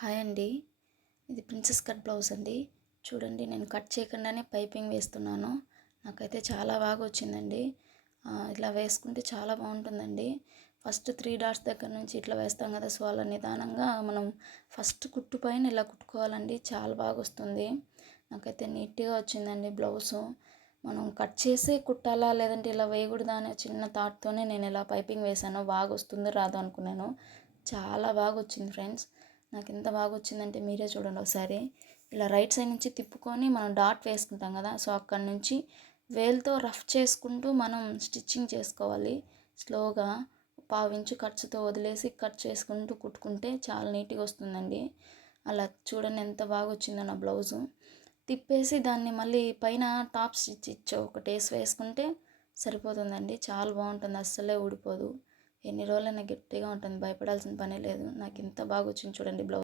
Hi అండి. ఇది princess cut blouse అండి. చూడండి, నేను కట్ చేయకుండానే పైపింగ్ వేస్తున్నాను. నాకైతే చాలా బాగా వచ్చిందండి. ఇలా వేసుకుంటే చాలా బాగుంటుందండి. ఫస్ట్ 3 డాట్స్ దగ్గర నుంచి ఇట్లా వేస్తాం కదా, సో అలా నిదానంగా మనం ఫస్ట్ కుట్టు పైన ఇలా కుట్టుకోవాలండి. చాలా బాగా వస్తుంది. నాకైతే నీట్గా వచ్చిందండి బ్లౌజు. మనం కట్ చేసే కుట్టాలా లేదంటే ఇలా వేయకూడదా అనే చిన్న థాట్తోనే నేను ఇలా పైపింగ్ వేశాను. బాగా వస్తుందో రాదో అనుకున్నాను. చాలా బాగా వచ్చింది ఫ్రెండ్స్. నాకు ఎంత బాగా వచ్చిందంటే మీరే చూడండి ఒకసారి. ఇలా రైట్ సైడ్ నుంచి తిప్పుకొని మనం డాట్ వేసుకుంటాం కదా, సో అక్కడ నుంచి వేలుతో రఫ్ చేసుకుంటూ మనం స్టిచ్చింగ్ చేసుకోవాలి. స్లోగా పావించు ఖర్చుతో వదిలేసి కట్ చేసుకుంటూ కుట్టుకుంటే చాలా నీట్గా వస్తుందండి. అలా చూడండి ఎంత బాగా వచ్చిందో నా బ్లౌజు. తిప్పేసి దాన్ని మళ్ళీ పైన టాప్ స్టిచ్ ఒకటి వేసుకుంటే సరిపోతుందండి. చాలా బాగుంటుంది, అస్సలే ఊడిపోదు. ఎన్ని రోజులైనా గట్టిగా ఉంటుంది, భయపడాల్సిన పనే లేదు. నాకు ఇంత బాగా వచ్చింది చూడండి బ్లౌజ్.